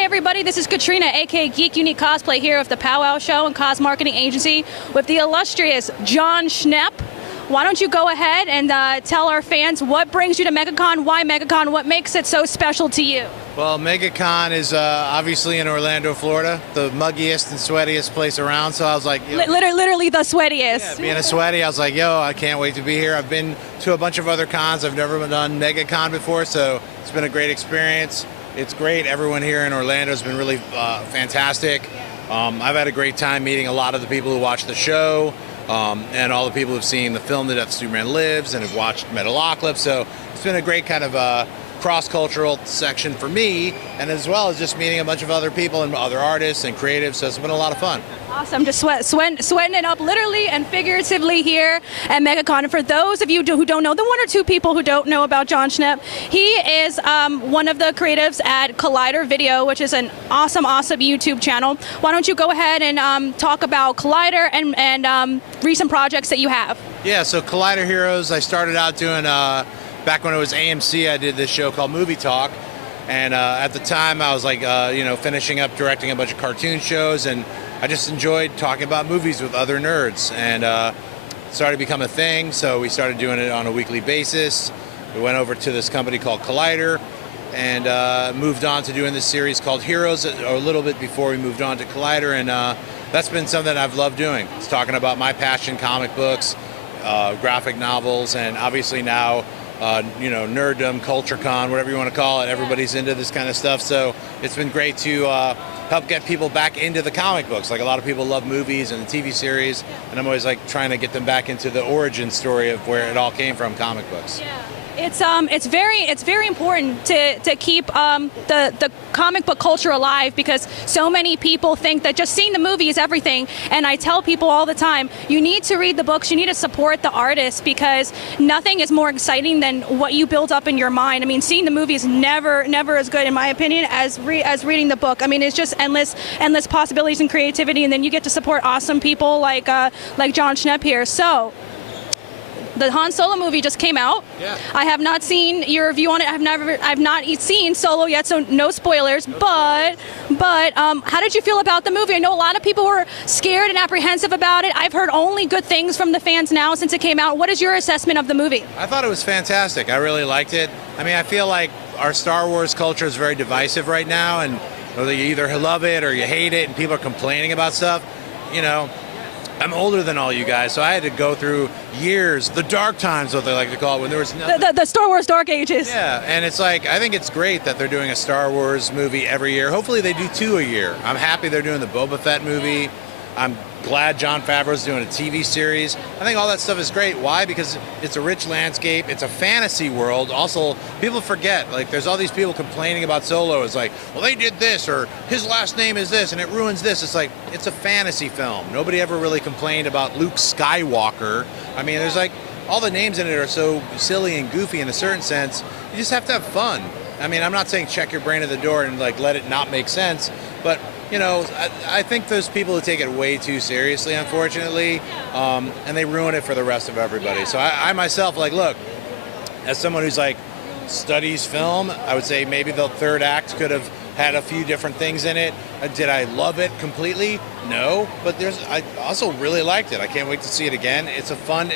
Hi everybody, this is Katrina, aka Geek Unique Cosplay, here with the Powwow Show and Cos Marketing Agency with the illustrious Jon Schnepp. Why don't you go ahead and tell our fans what brings you to MegaCon, why MegaCon, what makes it so special to you? Well, MegaCon is obviously in Orlando, Florida, the muggiest and sweatiest place around. So I was like, Literally the sweatiest. Yeah, being a sweaty, I was like, yo, I can't wait to be here. I've been to a bunch of other cons. I've never done MegaCon before, so it's been a great experience. It's great. Everyone here in Orlando has been really fantastic. I've had a great time meeting a lot of the people who watch the show. And all the people who've seen the film The Death Superman Lives and have watched Metalocalypse. So it's been a great kind of cross-cultural section for me, and as well as just meeting a bunch of other people and other artists and creatives. So it's been a lot of fun. Awesome. Just sweating it up literally and figuratively here at MegaCon. And for those of you who don't know, the one or two people who don't know about Jon Schnepp, he is one of the creatives at Collider Video, which is an awesome YouTube channel. Why don't you go ahead and talk about Collider and recent projects that you have? Yeah, so Collider Heroes, I started out doing, back when it was AMC, I did this show called Movie Talk. And at the time, I was like, finishing up directing a bunch of cartoon shows, and I just enjoyed talking about movies with other nerds, and it started to become a thing. So we started doing it on a weekly basis. We went over to this company called Collider and moved on to doing this series called Heroes a little bit before we moved on to Collider, and that's been something I've loved doing. It's talking about my passion, comic books, graphic novels, and obviously now nerddom, culture con, whatever you want to call it. Everybody's into this kind of stuff, so it's been great to help get people back into the comic books. Like, a lot of people love movies and the TV series, and I'm always like trying to get them back into the origin story of where it all came from, comic books. Yeah. It's very important to keep the comic book culture alive, because so many people think that just seeing the movie is everything. And I tell people all the time, you need to read the books, you need to support the artists, because nothing is more exciting than what you build up in your mind. I mean, seeing the movie is never as good, in my opinion, as reading the book. I mean, it's just endless possibilities and creativity, and then you get to support awesome people like Jon Schnepp here. So. The Han Solo movie just came out. Yeah. I have not seen your review on it. I've not seen Solo yet, so no spoilers. But how did you feel about the movie? I know a lot of people were scared and apprehensive about it. I've heard only good things from the fans now since it came out. What is your assessment of the movie? I thought it was fantastic. I really liked it. I mean, I feel like our Star Wars culture is very divisive right now, and whether you either love it or you hate it, and people are complaining about stuff, I'm older than all you guys, so I had to go through years, the dark times, what they like to call it, when there was nothing. The Star Wars Dark Ages. Yeah, and it's like, I think it's great that they're doing a Star Wars movie every year. Hopefully they do 2 a year. I'm happy they're doing the Boba Fett movie. I'm glad Jon Favreau's doing a TV series. I think all that stuff is great. Why? Because it's a rich landscape. It's a fantasy world. Also, people forget, like, there's all these people complaining about Solo. It's like, well, they did this, or his last name is this, and it ruins this. It's like, it's a fantasy film. Nobody ever really complained about Luke Skywalker. I mean, there's like, all the names in it are so silly and goofy in a certain sense. You just have to have fun. I mean, I'm not saying check your brain at the door and like let it not make sense, but I think there's people who take it way too seriously, unfortunately, and they ruin it for the rest of everybody. So I myself, like, look, as someone who's like studies film, I would say maybe the third act could have had a few different things in it. Did I love it completely? No, but I also really liked it. I can't wait to see it again. It's a fun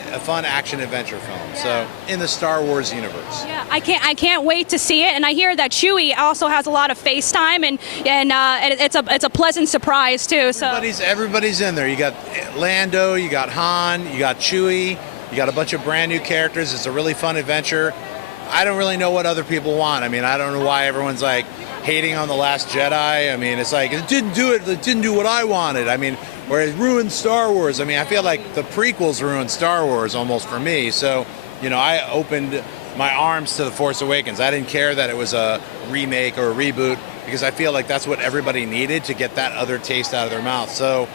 action adventure film. Yeah. So in the Star Wars universe. Yeah, I can't wait to see it. And I hear that Chewie also has a lot of face time, and it's a pleasant surprise too. So everybody's in there. You got Lando, you got Han, you got Chewie, you got a bunch of brand new characters. It's a really fun adventure. I don't really know what other people want. I mean, I don't know why everyone's like hating on The Last Jedi. I mean, it's like, it didn't do what I wanted. I mean, or it ruined Star Wars. I mean, I feel like the prequels ruined Star Wars almost for me. So, I opened my arms to The Force Awakens. I didn't care that it was a remake or a reboot, because I feel like that's what everybody needed to get that other taste out of their mouth. So,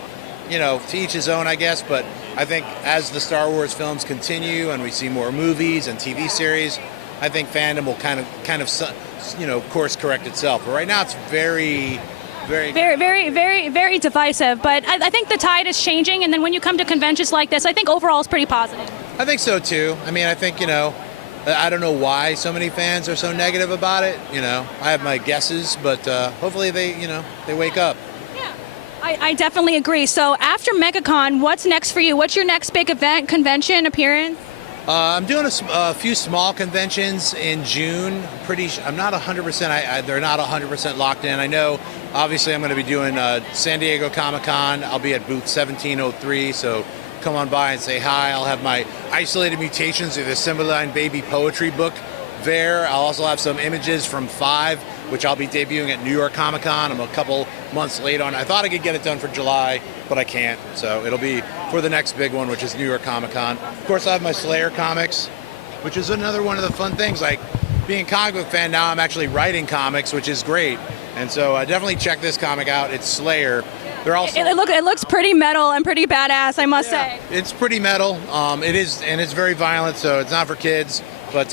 to each his own, I guess, but I think as the Star Wars films continue and we see more movies and TV series, I think fandom will kind of course correct itself. But right now it's very divisive. But I think the tide is changing, and then when you come to conventions like this, I think overall it's pretty positive. I think so too. I mean, I think I don't know why so many fans are so negative about it. You know, I have my guesses, but hopefully they wake up. Yeah, I definitely agree. So after MegaCon, what's next for you? What's your next big event, convention, appearance? I'm doing a few small conventions in June. I'm not 100%. They're not 100% locked in. I know, obviously, I'm going to be doing San Diego Comic-Con. I'll be at booth 1703, so come on by and say hi. I'll have my Isolated Mutations of the Cymbeline Baby Poetry book there. I'll also have some images from 5, which I'll be debuting at New York Comic-Con. I'm a couple months late on. I thought I could get it done for July, but I can't. So it'll be for the next big one, which is New York Comic-Con. Of course, I have my Slayer comics, which is another one of the fun things. Like, being a comic book fan, now I'm actually writing comics, which is great. And so definitely check this comic out. It's Slayer. They're also It looks pretty metal and pretty badass, I must say. It's pretty metal. It is, and it's very violent, so it's not for kids. But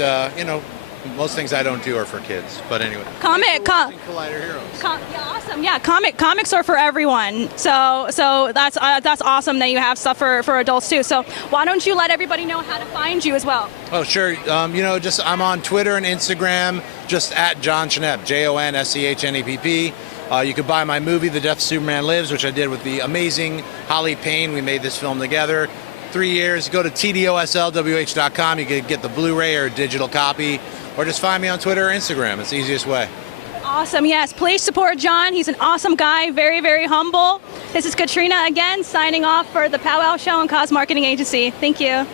most things I don't do are for kids. But anyway. Collider Heroes. Yeah, awesome. Yeah, comics are for everyone. So that's awesome that you have stuff for adults too. So why don't you let everybody know how to find you as well? Oh, sure. I'm on Twitter and Instagram, just at Jon Schnepp, JonSchenepp. You could buy my movie, The Death of Superman Lives, which I did with the amazing Holly Payne. We made this film together. 3 years. Go to tdoslwh.com. You can get the Blu-ray or digital copy, or just find me on Twitter or Instagram. It's the easiest way. Awesome. Yes, please support Jon. He's an awesome guy, very, very humble. This is Katrina again, signing off for the Powwow Show and Cause Marketing Agency. Thank you.